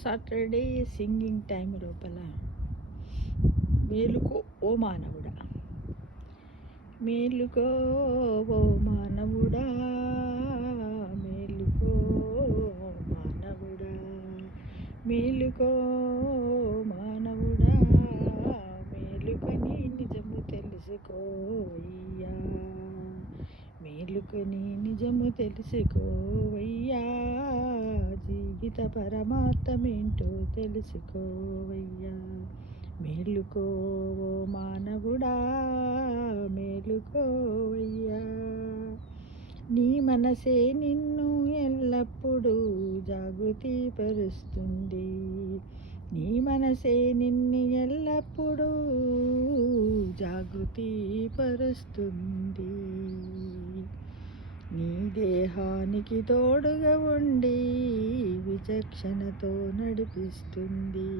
Saturday singing time లోపల మేలుకో ఓ మానవుడా, మేలుకో ఓ మానవుడా, మేలుకో మానవుడా, మేలుకో మానవుడా, మేలుకొని నిజము తెలుసుకోవయ్యా, మేలుకొని నిజము తెలుసుకోవయ్యా, జీవిత పరమార్థమేంటో తెలుసుకోవయ్యా, మేలుకో ఓ మానవుడా, మేలుకోవయ్యా. నీ మనసే నిన్ను ఎల్లప్పుడూ జాగృతి పరుస్తుంది, నీ మనసే నిన్ను ఎల్లప్పుడూ జాగృతి పరుస్తుంది, నీ దేహానికి తోడుగా ఉండి విచక్షణతో నడిపిస్తుంది,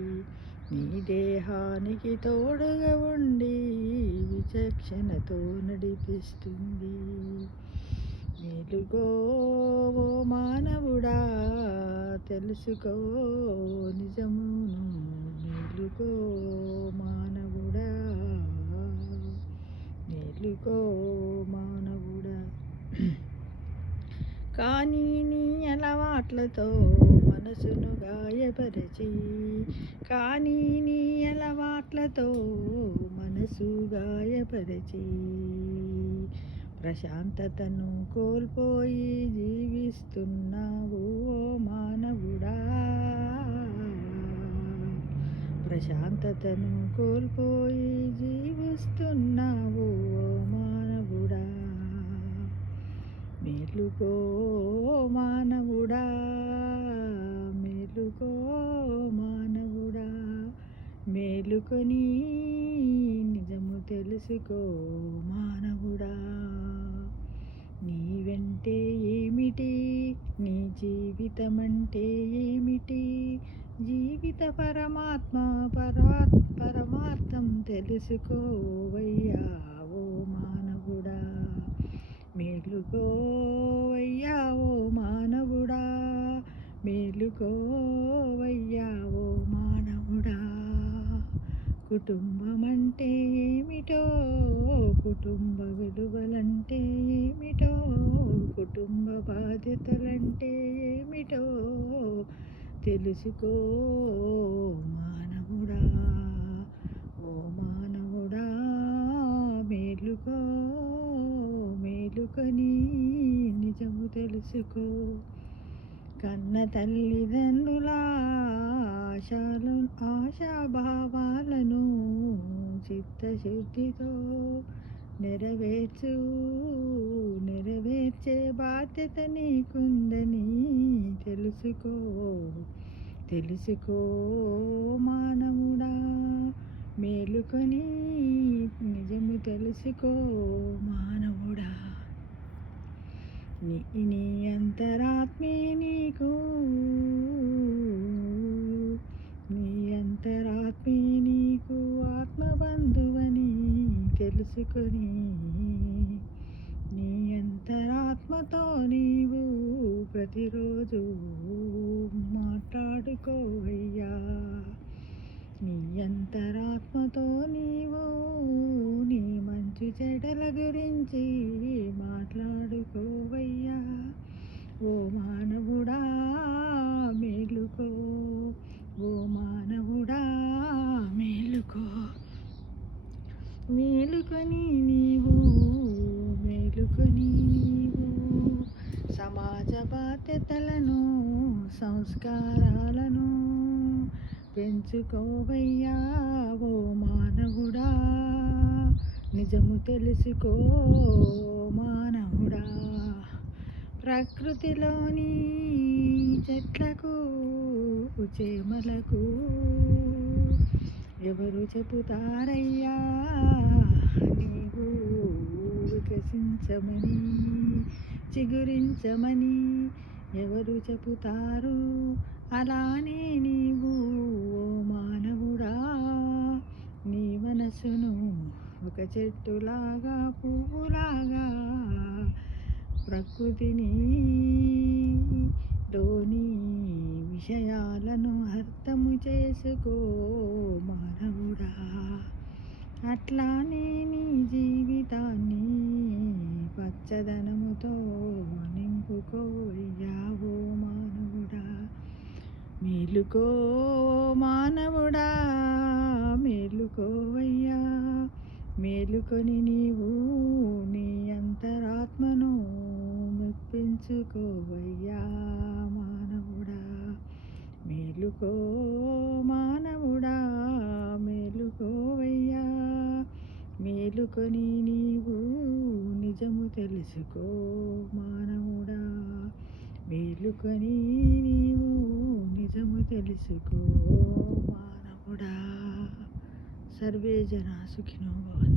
నీ దేహానికి తోడుగా ఉండి విచక్షణతో నడిపిస్తుంది, మేలుకో ఓ మానవుడా, తెలుసుకో నిజమును, మేలుకో మానవుడా, మేలుకో మానవుడా. కానీ నీ అలవాట్లతో మనసును గాయపరచి, కానీ నీ అలవాట్లతో మనసు గాయపరచి, ప్రశాంతతను కోల్పోయి జీవిస్తున్నావు ఓ మానవుడా, ప్రశాంతతను కోల్పోయి జీవిస్తున్నావు ఓ మానవుడా, మేలుకో మానవుడా, మేలుకో మానవుడా, మేలుకొని నిజము తెలుసుకో మానవుడా. నీ వెంటే ఏమిటి, నీ జీవితమంటే ఏమిటి, జీవిత పరమార్థం తెలుసుకోవయ్యా ఓ మానవుడా, మేలుకోవయ్యా ఓ మానవుడా, మేలుకోవయ్యా ఓ మానవుడా. కుటుంబం అంటే ఏమిటో, కుటుంబ విలువలంటే ఏమిటో, కుటుంబ బాధ్యతలంటే ఏమిటో తెలుసుకో మానవుడా, ఓ మానవుడా, మేలుకో, మేలుకొని నిజము తెలుసుకో. కన్న తల్లిదండ్రుల ఆశాభావాలను చిత్తశుద్ధితో నెరవేర్చే బాధ్యత నీకుందని తెలుసుకో మానవుడా, మేలుకొని నిజము తెలుసుకో మానవుడా. నీ అంతరాత్మే నీకు, నీ అంతరాత్మే నీకు ఆత్మబంధువని తెలుసుకొని, నీ అంతరాత్మతో నీవు ప్రతిరోజు మాట్లాడుకోవయ్యా, నీ అంతరాత్మతో నీవు నీ మంచి చెడ్డల గురించి మాట్లాడుకోవయ్యా ఓ మానవుడా, మేలుకో, ఓ మానవుడా, మేలుకో, మేలుకొని నీవు సమాజ బాధ్యతలను సంస్కారాలను పెంచుకోవయ్యా ఓ మానవుడా, నిజము తెలుసుకో మానవుడా. ప్రకృతిలోని చెట్లకు చేమలకు ఎవరు చెబుతారయ్యా నీవు వికసించమని, చిగురించమని ఎవరు చెబుతారు, అలానే నీవు ఓ మానవుడా, నీ మనసును ఒక చెట్టులాగా పువ్వులాగా ప్రకృతిని లోని విషయాలను అర్థము చేసుకో మానవుడా. అట్లానే నీ జీవితాన్ని పచ్చదనముతో నింపుకోవయ్యా ఓ మానవుడా. మేలుకో మానవుడా, మేలుకోవయ్యా. మేలుకొని నీవు నీ అంతరాత్మను మెప్పించుకోవయ్యా మానవుడా. మేలుకో మానవుడా, మేలుకోవయ్యా. మేలుకొని నీవు నిజము తెలుసుకో మానవుడా. మేలుకొని నీవు నిజము తెలుసుకో మానవుడా. సర్వే జనా సుఖినో భవంతు.